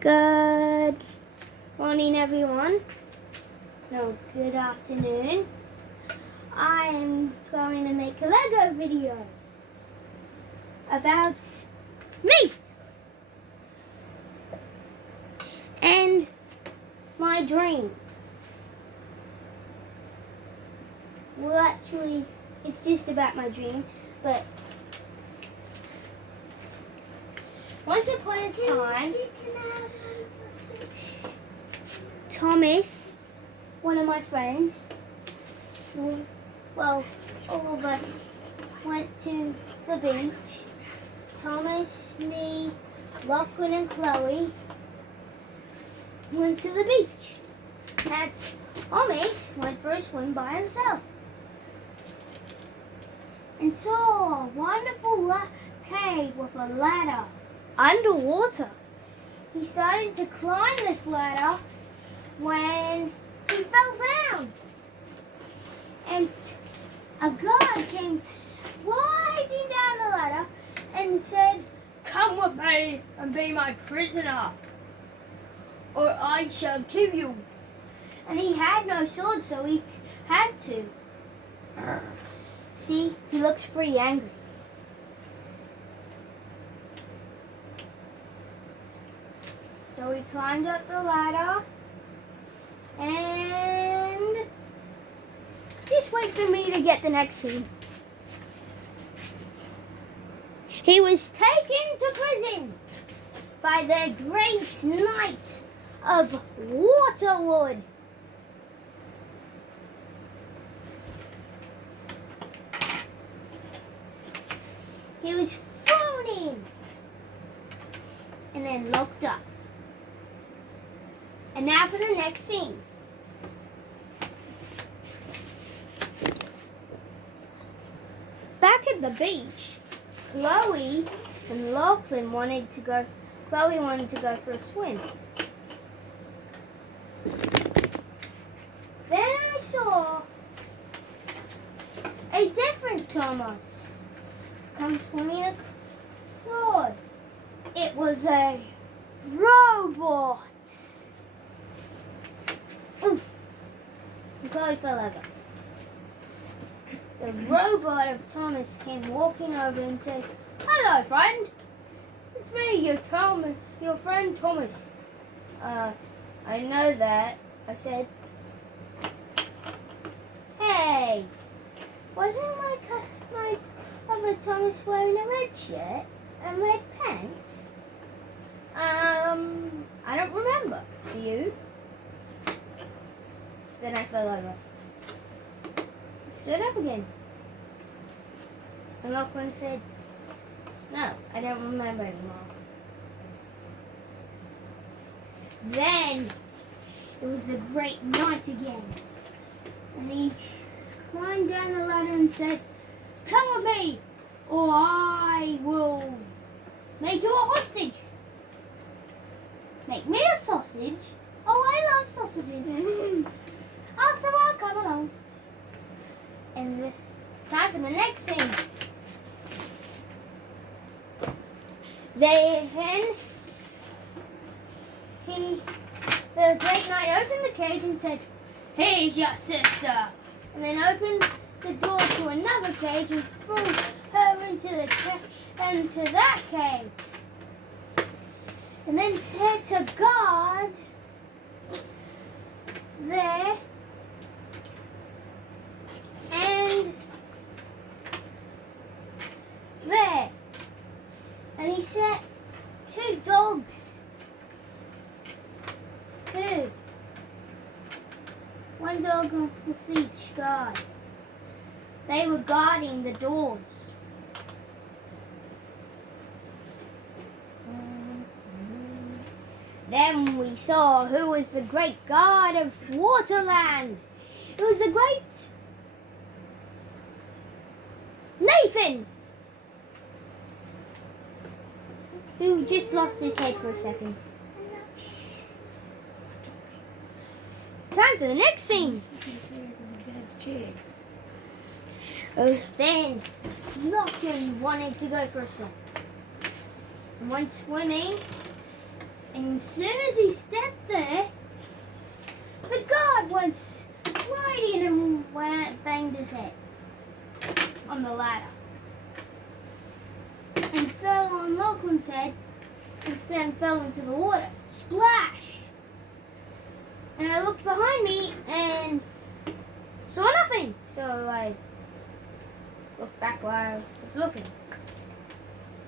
Good morning, everyone. No, good afternoon. I am going to make a Lego video about me and my dream. Well, actually, it's just about my dream, but once upon a time, Thomas, one of my friends, well, all of us went to the beach. Thomas, me, Lachlan and Chloe went to the beach. And Thomas went for a swim by himself and saw a wonderful cave with a ladder underwater. He started to climb this ladder when he fell down. And a guard came sliding down the ladder and said, "Come with me and be my prisoner, or I shall kill you." And he had no sword, so he had to. See, he looks pretty angry. So he climbed up the ladder and just wait for me to get the next scene. He was taken to prison by the great knight of Waterwood. He was thrown in and then locked up. And now for the next scene. Back at the beach, Chloe and Lachlan wanted to go for a swim. Then I saw a different Thomas come swimming ashore. It was a robot. Oof. And Chloe fell over. The robot of Thomas came walking over and said, "Hello, friend. It's me, your friend Thomas." I know that," I said. "Hey, wasn't my other Thomas wearing a red shirt and red pants?" I don't remember. Do you?" Then I fell over. Stood up again. And Lachlan said, "No, I don't remember anymore." Then it was a great night again. And he climbed down the ladder and said, "Come with me, or I will make you a hostage." "Make me a sausage? Oh, I love sausages." "Oh, so I'll come along." And time for the next scene. The great knight opened the cage and said, "Here's your sister," and then opened the door to another cage and threw her into that cage. And then said to God there, and there. And he set 2 dogs. 2. One dog with each guard. They were guarding the doors. Then we saw who was the great god of Waterland. It was the great Nathan, who just lost his head for a second. Time for the next scene. Then Lachlan wanted to go for a swim. And went swimming And as soon as he stepped there, the guard went sliding and banged his head on the ladder. And fell on Lachlan's head and then fell into the water. Splash! And I looked behind me and saw nothing. So I looked back where I was looking.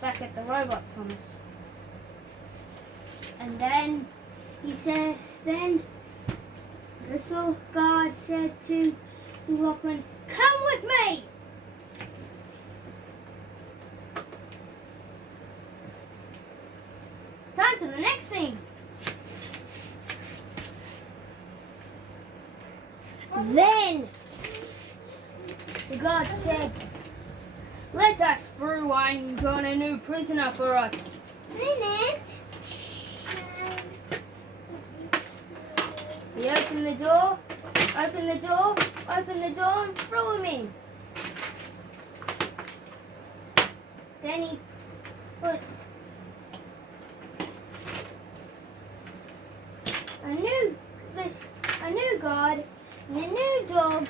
Back at the robot Thomas. And then then the guard said to Lachlan, "Come with me!" Time for the next scene. Then the guard said, "Let us through. I'm got a new prisoner for us." Minute. He opened the door, and threw him in. Then he put a new guard and a new dog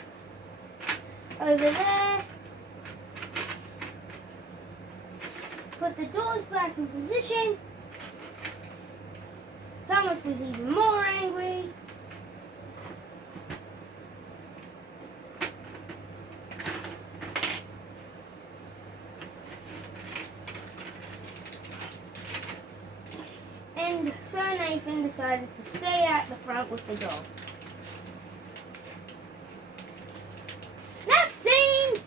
over there. Put the doors back in position. Thomas was even more angry. And Sir Nathan decided to stay at the front with the dog. Next scene!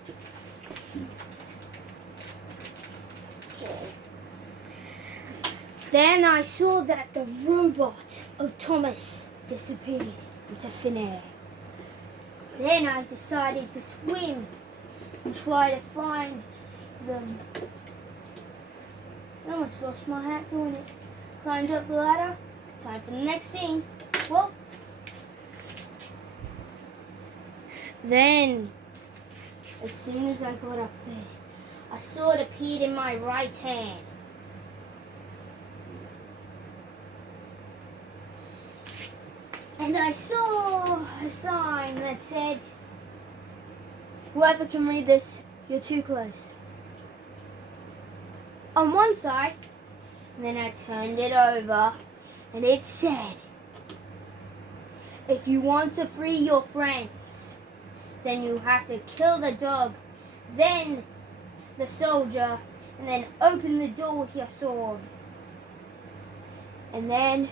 Then I saw that the robot of Thomas disappeared into thin air. Then I decided to swim and try to find them. I almost lost my hat doing it. Climbed up the ladder. Time for the next scene. Well, then, as soon as I got up there, a sword appeared in my right hand. And I saw a sign that said, "Whoever can read this, you're too close." On one side, and then I turned it over, and it said, "If you want to free your friends, then you have to kill the dog, then the soldier, and then open the door with your sword. And then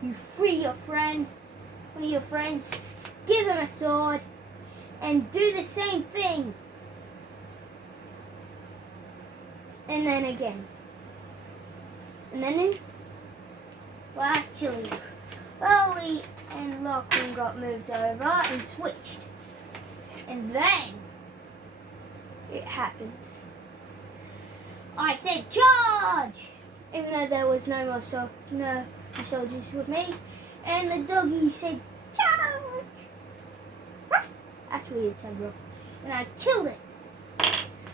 you free your friend, one of your friends, give him a sword, and do the same thing. And then again. And then, well, actually, Chloe and Lachlan got moved over and switched. And then it happened. I said, "Charge!" Even though there was no more soldiers with me. And the doggy said, "Charge!" Ruff. Actually, it said ruff. And I killed it.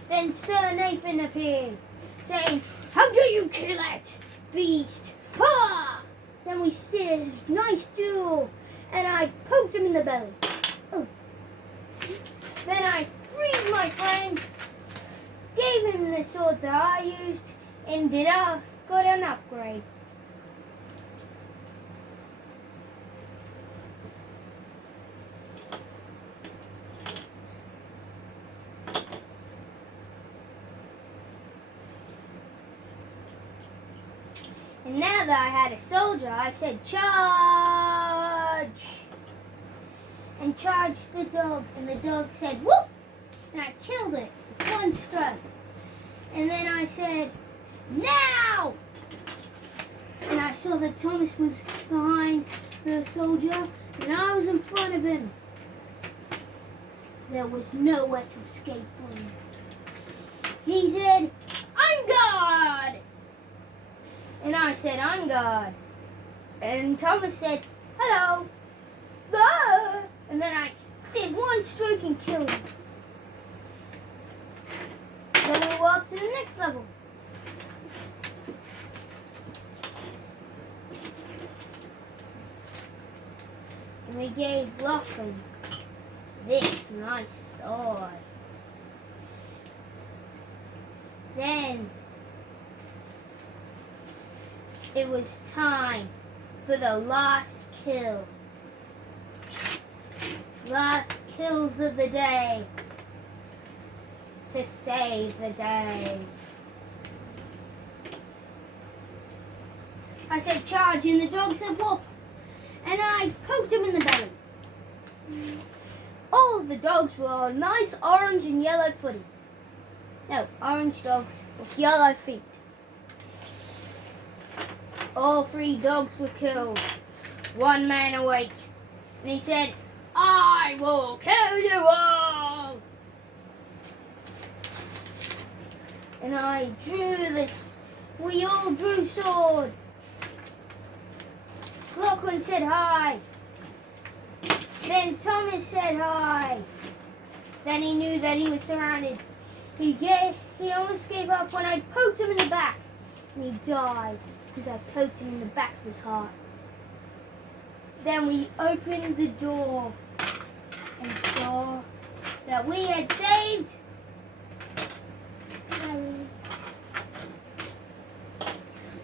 Then Sir Nathan appeared, saying, "How do you kill that beast?" Ha! Then we did a nice duel, and I poked him in the belly. Oh. Then I freed my friend, gave him the sword that I used, and got an upgrade. And now that I had a soldier, I said, "Charge!" And charged the dog, and the dog said, "Whoop!" And I killed it with one stroke. And then I said, "Now!" And I saw that Thomas was behind the soldier, and I was in front of him. There was nowhere to escape from. He said, "I'm God!" And I said, "I'm God." And Thomas said, "Hello." Ah! And then I did one stroke and killed him. Then we walked to the next level. and we gave Lachlan this nice sword. Then it was time for the last kill. Last kills of the day to save the day. I said charge and the dog said woof, and I poked him in the belly. All of the dogs were on nice orange and yellow footy. No, orange dogs with yellow feet. All 3 dogs were killed. One man awake, and he said, "I will kill you all!" And I drew this. We all drew sword. Lachlan said hi. Then Thomas said hi. Then he knew that he was surrounded. He almost gave up when I poked him in the back. And he died because I poked him in the back of his heart. Then we opened the door and saw that we had saved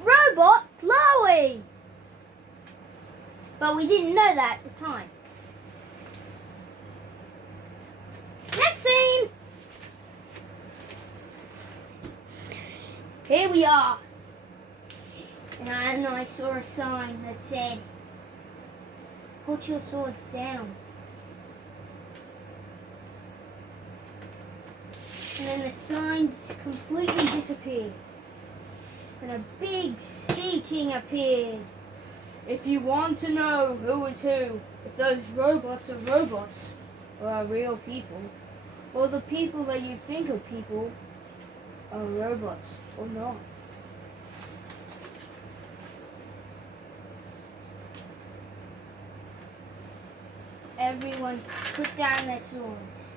Robot Chloe. But we didn't know that at the time. Next scene. Here we are. And I saw a sign that said, "Put your swords down." And then the sign completely disappeared. And a big Sea King appeared. If you want to know who is who, if those robots are robots or are real people, or the people that you think are people are robots or not. Everyone put down their swords.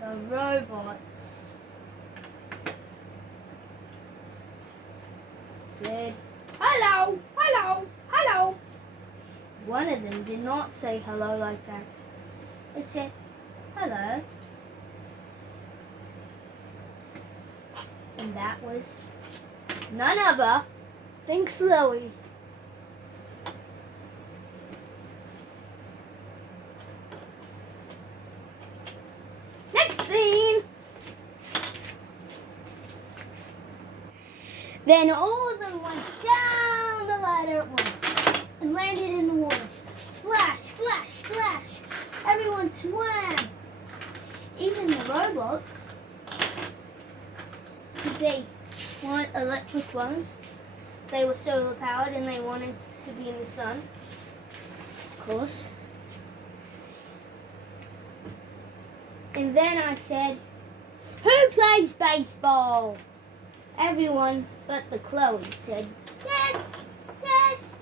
The robots said, "Hello, hello, hello." One of them did not say hello like that. It said, "Hello." And that was none other than Chloe. Next scene. Then all of them went down the ladder at once and landed in the water. Splash, splash, splash. Everyone swam. Even the robots, because they weren't electric ones. They were solar powered and they wanted to be in the sun, of course. And then I said, "Who plays baseball?" Everyone but the Chloe said, "Yes, yes."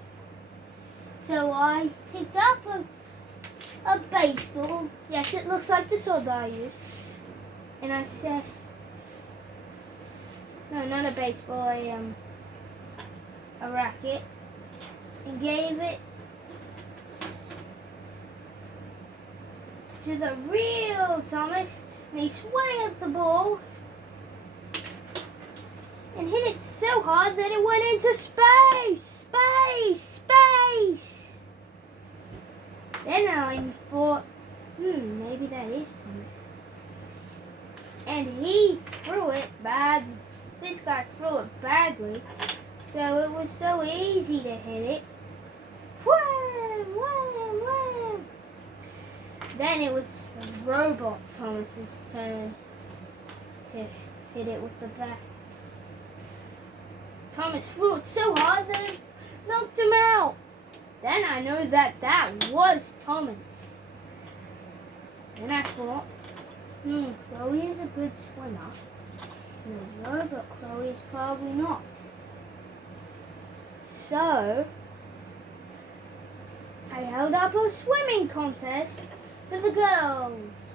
So I picked up a baseball. Yes, it looks like the sword that I used. And I said, no, not a baseball, a racket. And gave it to the real Thomas. And he swung at the ball and hit it so hard that it went into space, space, space. Then I thought, maybe that is Thomas. And he threw it bad. This guy threw it badly, so it was so easy to hit it. Wham, wham, wham. Then it was the robot Thomas's turn to hit it with the bat. Thomas threw it so hard that it knocked him out. Then I knew that was Thomas. Then I thought, Chloe is a good swimmer. No, but Chloe is probably not. So I held up a swimming contest for the girls.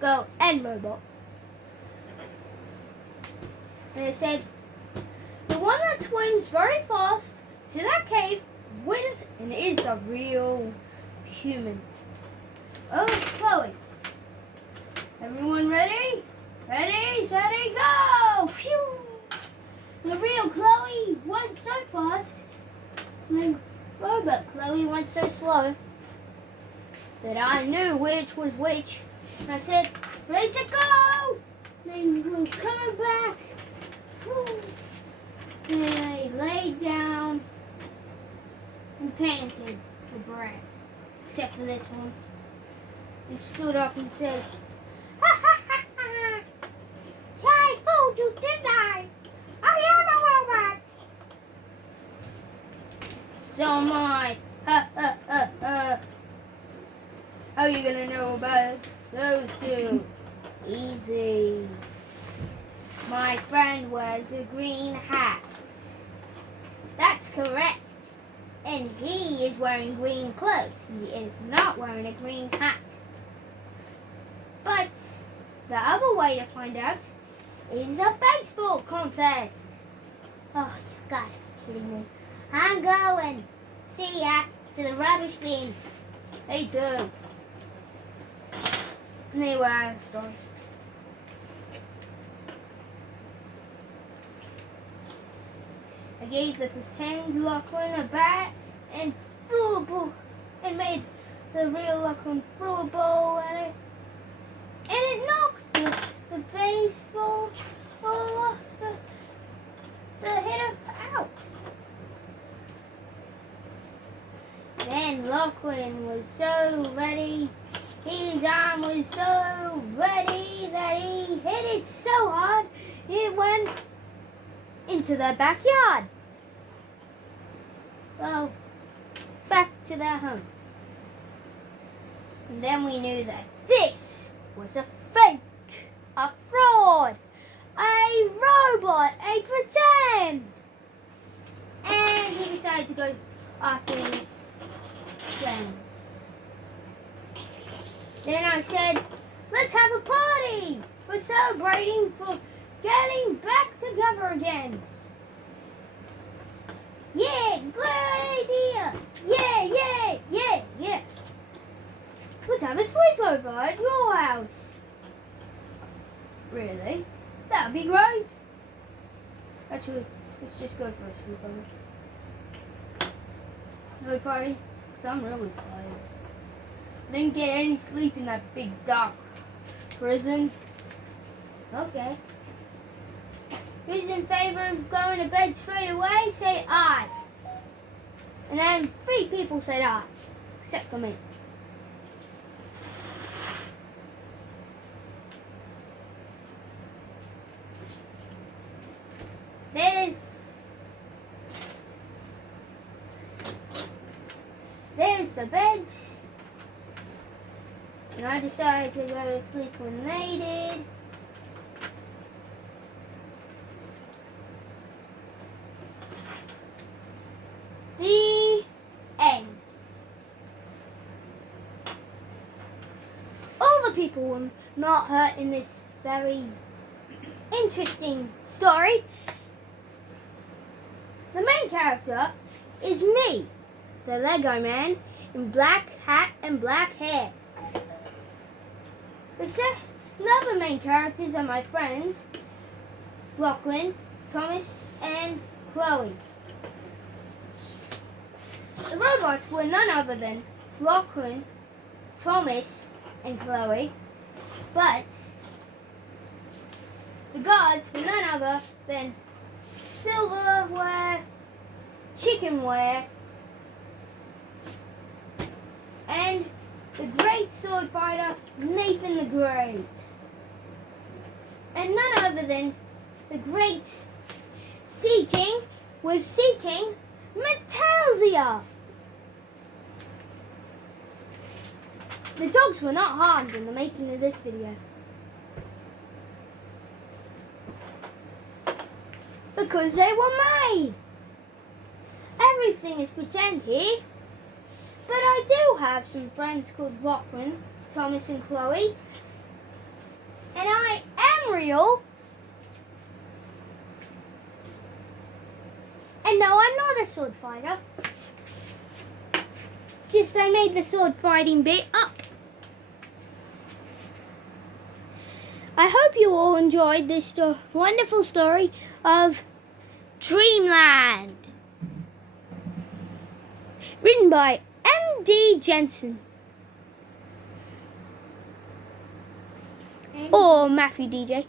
Girl and robot. And I said, the one one that swims very fast to that cave wins and is a real human. Oh, Chloe. Everyone ready? Ready, steady, go! Phew! The real Chloe went so fast, and the robot Chloe went so slow that I knew which was which. And I said, ready, set, go! And they were coming back. Phew! And they laid down and panted for breath. Except for this one. He stood up and said, ha ha ha ha! I fooled you, didn't I? I am a robot! So am I. Ha ha ha ha! How are you gonna know about those two? Easy. My friend wears a green hat. That's correct. And he is wearing green clothes. He is not wearing a green hat. But the other way to find out is a baseball contest. Oh, you got it, kidding me. I'm going. See ya to the rubbish bin. Me too. Anyway, story. I gave the pretend Lachlan a bat and threw a ball and made the real Lachlan throw a ball at it. And it knocked the baseball off the hitter out. Then Lachlan was so ready, his arm was so ready that he hit it so hard it went into the backyard. Well, back to their home. And then we knew that this was a fake, a fraud, a robot, a pretend. And he decided to go after his friends. Then I said, let's have a party for celebrating for getting back together again. Yeah, great idea. Yeah. Let's have a sleepover at your house. Really? That'd be great. Actually, let's just go for a sleepover. No party? Because I'm really tired. I didn't get any sleep in that big dark prison. Okay. Who's in favor of going to bed straight away? Say aye. And then 3 people said aye. Except for me. There's the beds. And I decided to go to sleep when they did. The end. All the people were not hurt in this very interesting story. The main character is me, the Lego man, in black hat and black hair. The other main characters are my friends, Lachlan, Thomas, and Chloe. The robots were none other than Lachlan, Thomas, and Chloe, but the gods were none other than Silverware, Chickenware, and the great sword fighter Nathan the Great. And none other than the great Sea King was Sea King Metalsia. The dogs were not harmed in the making of this video, because they were made. Everything is pretend here. But I do have some friends called Lachlan, Thomas, and Chloe. And I am real. And no, I'm not a sword fighter. Just I made the sword fighting bit up. I hope you all enjoyed this wonderful story of Dreamland. Written by M.D. Jensen. Or Matthew DJ.